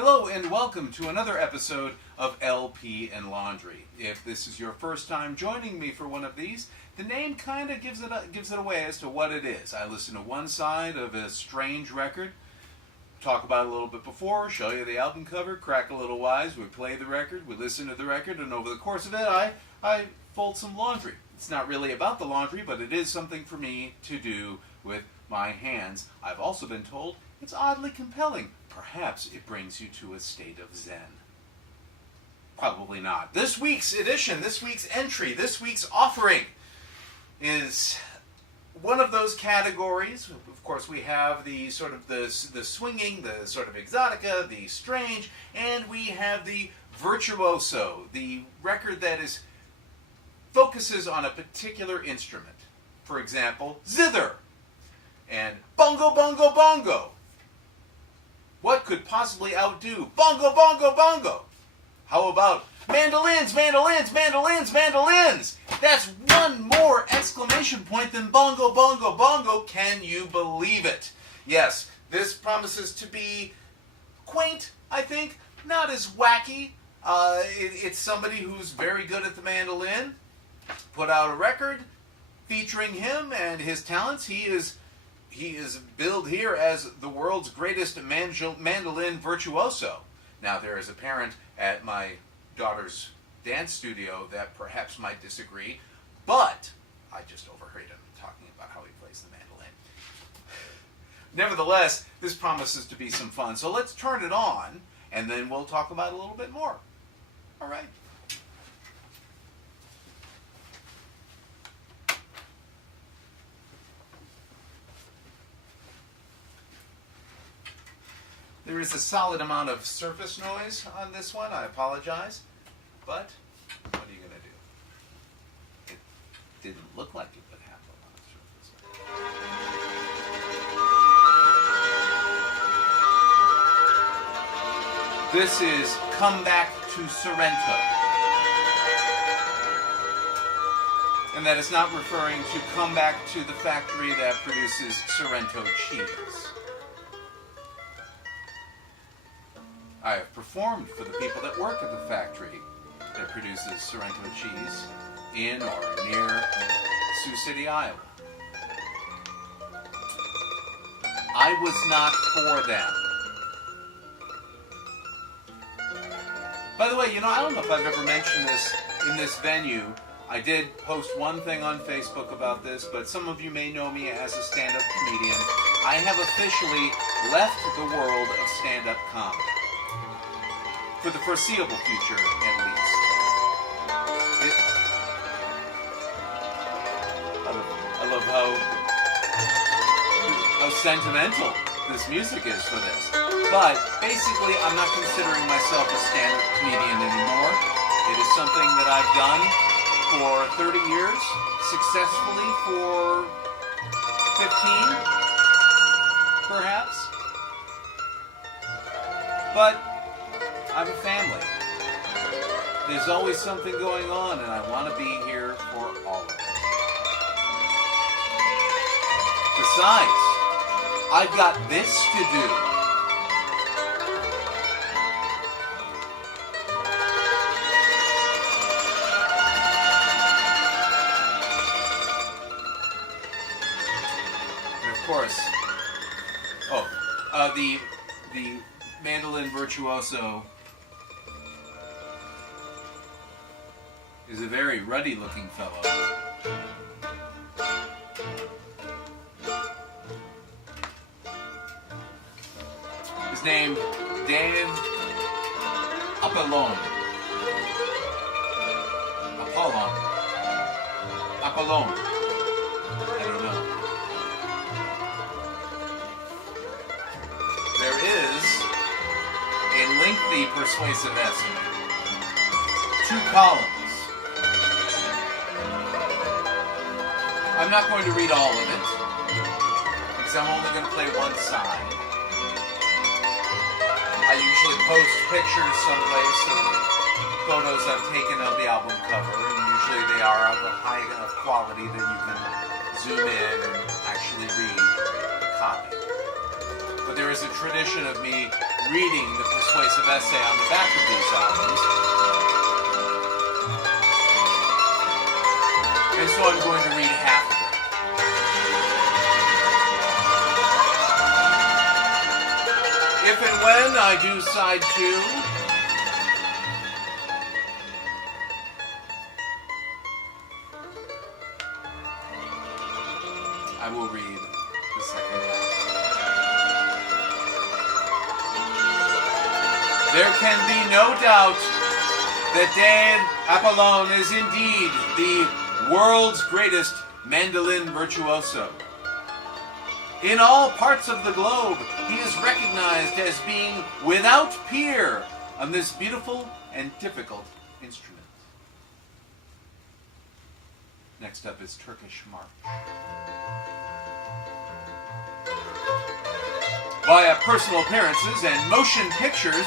Hello and welcome to another episode of LP and Laundry. If this is your first time joining me for one of these, the name kind of gives it away as to what it is. I listen to one side of a strange record, talk about it a little bit before, show you the album cover, crack a little wise, we play the record, we listen to the record, and over the course of it I fold some laundry. It's not really about the laundry, but it is something for me to do with my hands. I've also been told it's oddly compelling. Perhaps it brings you to a state of zen. Probably not. This week's edition, this week's entry, this week's offering is one of those categories. Of course, we have the sort of the swinging, the sort of exotica, the strange, and we have the virtuoso, the record that focuses on a particular instrument. For example, zither and bongo, bongo, bongo. What could possibly outdo bongo, bongo, bongo? How about mandolins, mandolins, mandolins, mandolins? That's one more exclamation point than bongo, bongo, bongo. Can you believe it? Yes, this promises to be quaint, I think. Not as wacky. It's somebody who's very good at the mandolin. Put out a record featuring him and his talents. He is billed here as the world's greatest mandolin virtuoso. Now, there is a parent at my daughter's dance studio that perhaps might disagree, but I just overheard him talking about how he plays the mandolin. Nevertheless, this promises to be some fun, so let's turn it on, and then we'll talk about it a little bit more. All right. There is a solid amount of surface noise on this one. I apologize. But what are you going to do? It didn't look like it would have a lot of surface noise. This is Come Back to Sorrento. And that is not referring to come back to the factory that produces Sorrento cheese. I have performed for the people that work at the factory that produces Sorrento cheese in or near Sioux City, Iowa. I was not for them. By the way, I don't know if I've ever mentioned this in this venue. I did post one thing on Facebook about this, but some of you may know me as a stand-up comedian. I have officially left the world of stand-up comedy. For the foreseeable future, at least. I love how sentimental this music is for this. But basically, I'm not considering myself a stand-up comedian anymore. It is something that I've done for 30 years, successfully for 15, perhaps. But I have a family. There's always something going on, and I want to be here for all of it. Besides, I've got this to do. And of course, the mandolin virtuoso is a very ruddy-looking fellow. His name, Dave Apollon. Apollon. I don't know. There is a lengthy persuasive essay. 2 columns. I'm not going to read all of it, because I'm only going to play one side. I usually post pictures someplace of photos I've taken of the album cover, and usually they are of a high enough quality that you can zoom in and actually read the copy. But there is a tradition of me reading the persuasive essay on the back of these albums. And so I'm going to read half of it. If and when I do side 2, I will read the second half. There can be no doubt that Dave Apollon is indeed the world's greatest mandolin virtuoso. In all parts of the globe, he is recognized as being without peer on this beautiful and difficult instrument. Next up is Turkish March. Via personal appearances and motion pictures,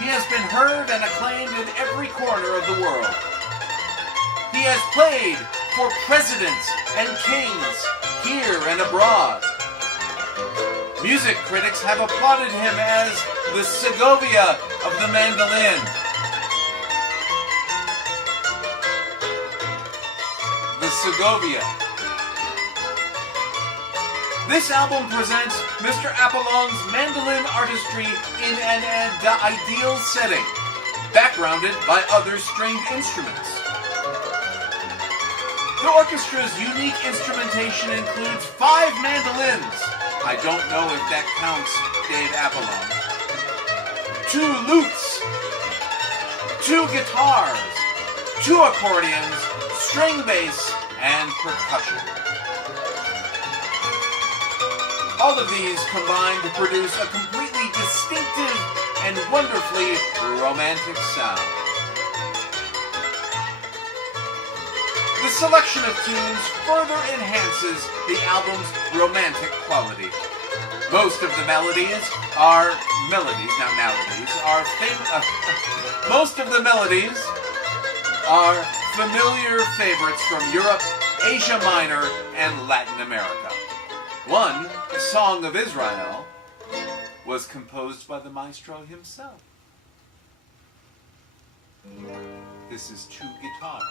he has been heard and acclaimed in every corner of the world. He has played for presidents and kings here and abroad. Music critics have applauded him as the Segovia of the mandolin. The Segovia. This album presents Mr. Apollon's mandolin artistry in an ideal setting, backgrounded by other stringed instruments. The orchestra's unique instrumentation includes 5 mandolins. I don't know if that counts Dave Apollon. 2 lutes, 2 guitars, 2 accordions, string bass, and percussion. All of these combine to produce a completely distinctive and wonderfully romantic sound. The selection of tunes further enhances the album's romantic quality. Most of the melodies are familiar favorites from Europe, Asia Minor, and Latin America. One, Song of Israel, was composed by the maestro himself. This is 2 guitars.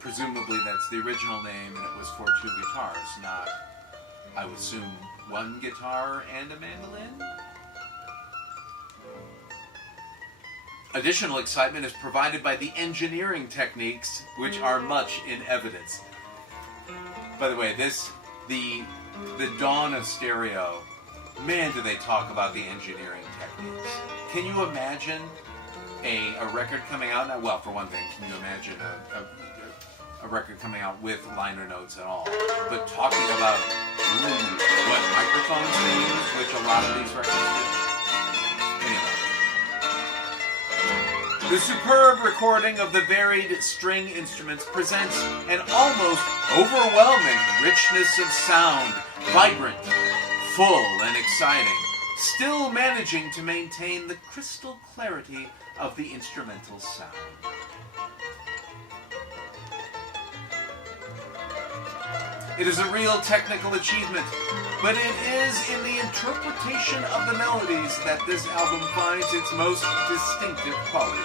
Presumably that's the original name and it was for 2 guitars, not, I would assume, 1 guitar and a mandolin? Additional excitement is provided by the engineering techniques, which are much in evidence. By the way, the dawn of stereo, man, do they talk about the engineering techniques. Can you imagine a record coming out now? Well, for one thing, can you imagine a record coming out with liner notes at all? But talking about what microphones they use, which a lot of these records do. Anyway. The superb recording of the varied string instruments presents an almost overwhelming richness of sound, vibrant, full, and exciting, still managing to maintain the crystal clarity of the instrumental sound. It is a real technical achievement, but it is in the interpretation of the melodies that this album finds its most distinctive qualities.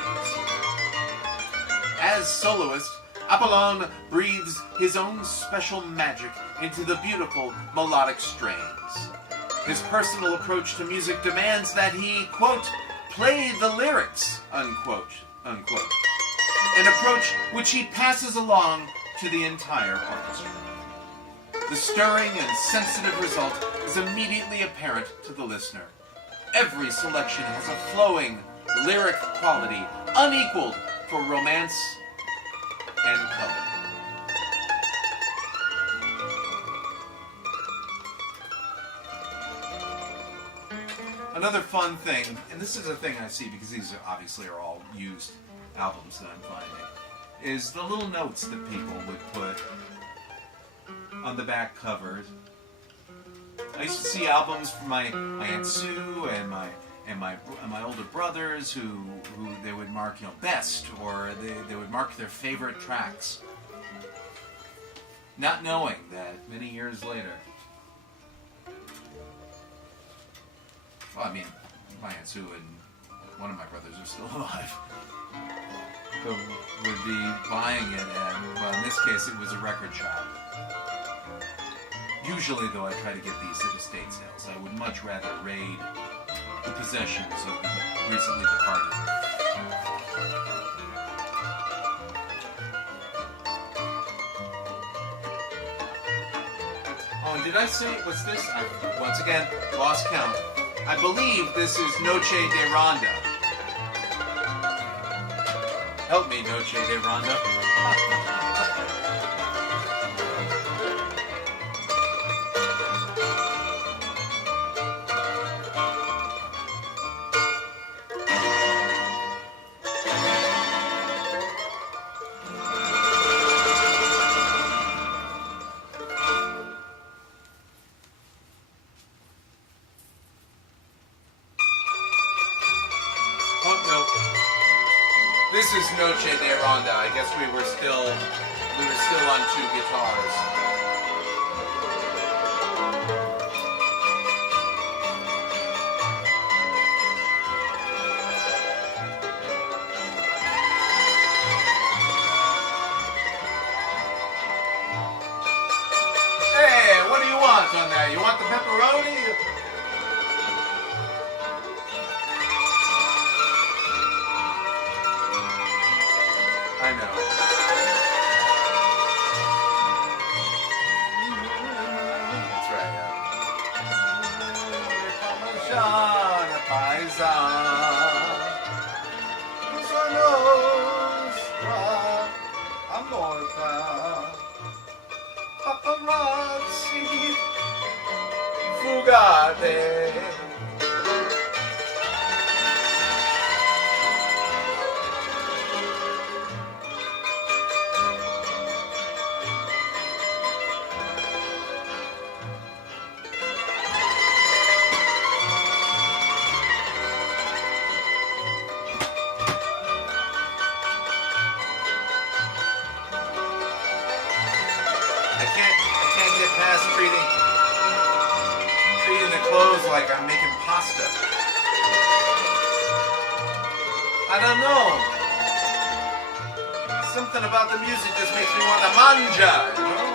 As soloist, Apollon breathes his own special magic into the beautiful melodic strains. His personal approach to music demands that he, quote, play the lyrics, unquote, unquote, an approach which he passes along to the entire orchestra. The stirring and sensitive result is immediately apparent to the listener. Every selection has a flowing, lyric quality unequaled for romance and color. Another fun thing, and this is a thing I see because these obviously are all used albums that I'm finding, is the little notes that people would put on the back covers. I used to see albums from my Aunt Sue and my older brothers who they would mark, best, or they would mark their favorite tracks, not knowing that many years later well, I mean, my Aunt Sue and one of my brothers are still alive, but would be buying it at, well, in this case, it was a record shop. Usually, though, I try to get these at estate sales. I would much rather raid the possessions of the recently departed. Oh, and did I say, what's this? I, once again, lost count. I believe this is Noche de Ronda. Help me, Noche de Ronda. This is Noche de Ronda. I guess we were still on two guitars. Hey, what do you want on that? You want the pepperoni? I know. That's right, yeah. Parmigiana Paisan. Cosa nostra amorta. Paparazzi. Fugate. I can't get past treating the clothes like I'm making pasta. I don't know. Something about the music just makes me want to manja, you know?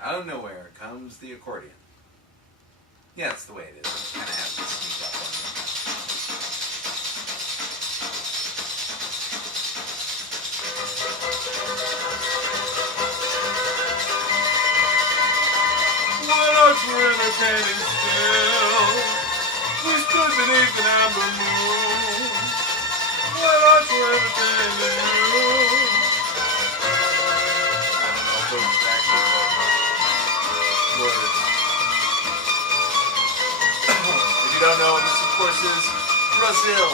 Out of nowhere comes the accordion. Yeah, that's the way it is. You kind of have to sneak up on you. When us river standing still, we stood beneath an amber moon. When us river standing still. I don't know if those are actually words. If you don't know, this of course is Brazil.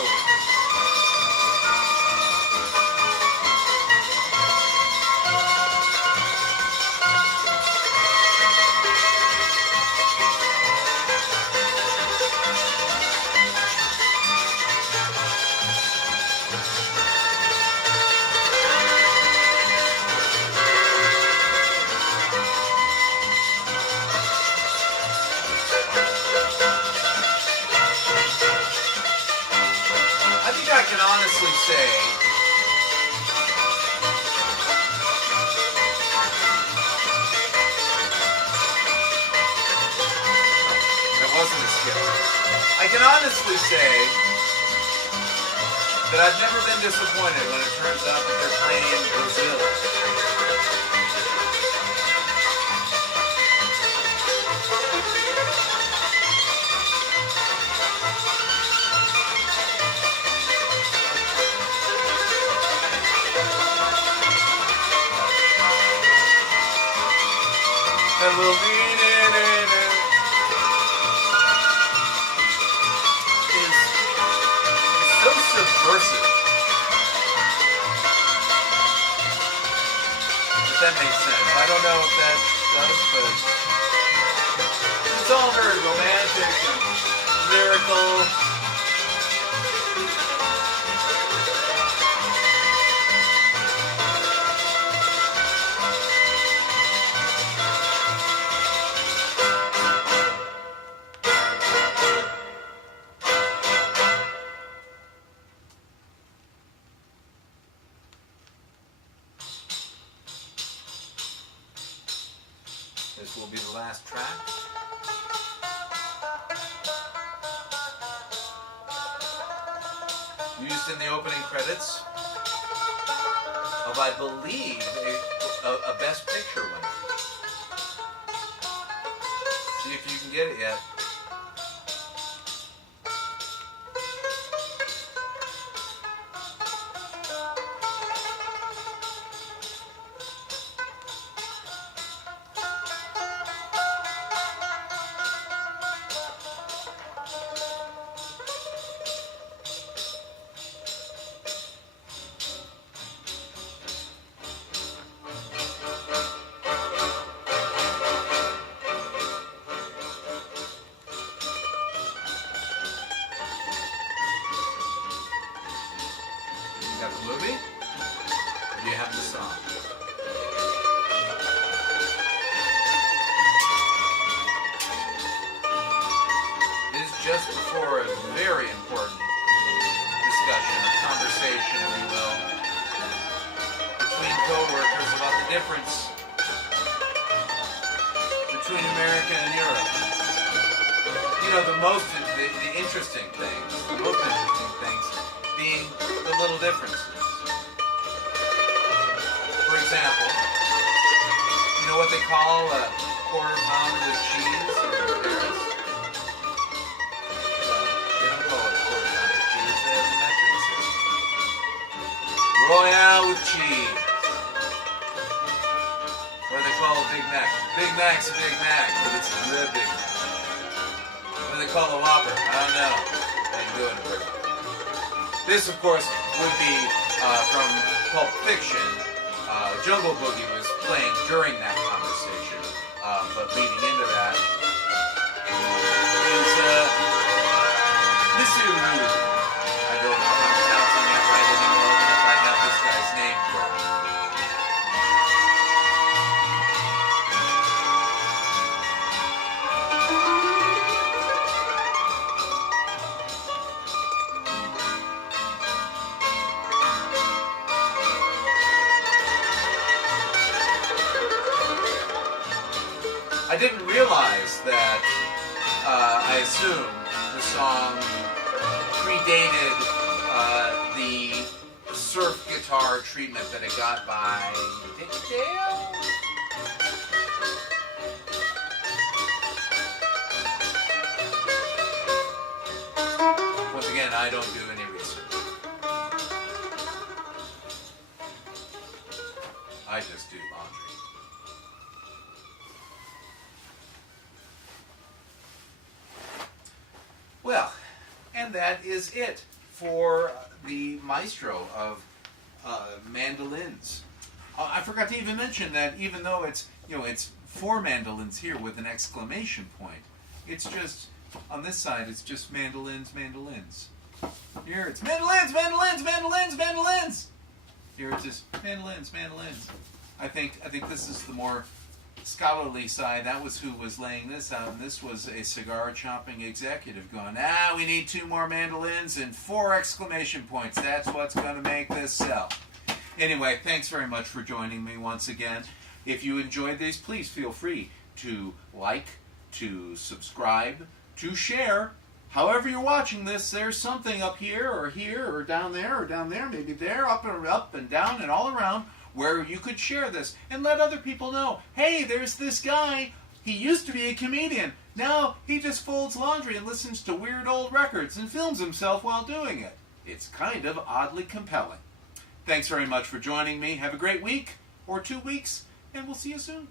can honestly say that wasn't a skip. I can honestly say that I've never been disappointed when it turns out that they're playing Brazil. And we'll lean in is so subversive. If that makes sense. I don't know if that does, but it's all very romantic and lyrical. This will be the last track. Used in the opening credits of, I believe, a Best Picture winner. See if you can get it yet. You have the movie? Or do you have the song? This is just before a very important discussion, a conversation, if you will, between co-workers about the difference between America and Europe. You know, the interesting things, the most interesting things being the little differences. For example, you know what they call a quarter pound with cheese in Paris? They don't call it a quarter pound with cheese, they have a metric system. Royale with cheese. What do they call a Big Mac? Big Mac's a Big Mac, but it's the Big Mac. What do they call a Whopper? I don't know. I ain't doing it. This, of course, would be from Pulp Fiction. Jungle Boogie was playing during that conversation, but leading into that is Monsieur Lou. I don't know if I'm pronouncing that right anymore, but if I have this guy's name correct. I didn't realize that, I assume, the song predated the surf guitar treatment that it got by Dick Dale? Once again, I don't do any research. I just do laundry. Well, and that is it for the maestro of mandolins. I forgot to even mention that even though it's four mandolins here with an exclamation point, it's just on this side it's just mandolins, mandolins. Here it's mandolins, mandolins, mandolins, mandolins. Here it's just mandolins, mandolins. I think this is the more scholarly side, that was who was laying this out, and this was a cigar-chomping executive going, we need 2 more mandolins and 4 exclamation points. That's what's going to make this sell. Anyway, thanks very much for joining me once again. If you enjoyed these, please feel free to like, to subscribe, to share. However you're watching this, there's something up here, or down there, maybe there, up and down and all around, where you could share this and let other people know, hey, there's this guy. He used to be a comedian. Now he just folds laundry and listens to weird old records and films himself while doing it. It's kind of oddly compelling. Thanks very much for joining me. Have a great week or 2 weeks, and we'll see you soon.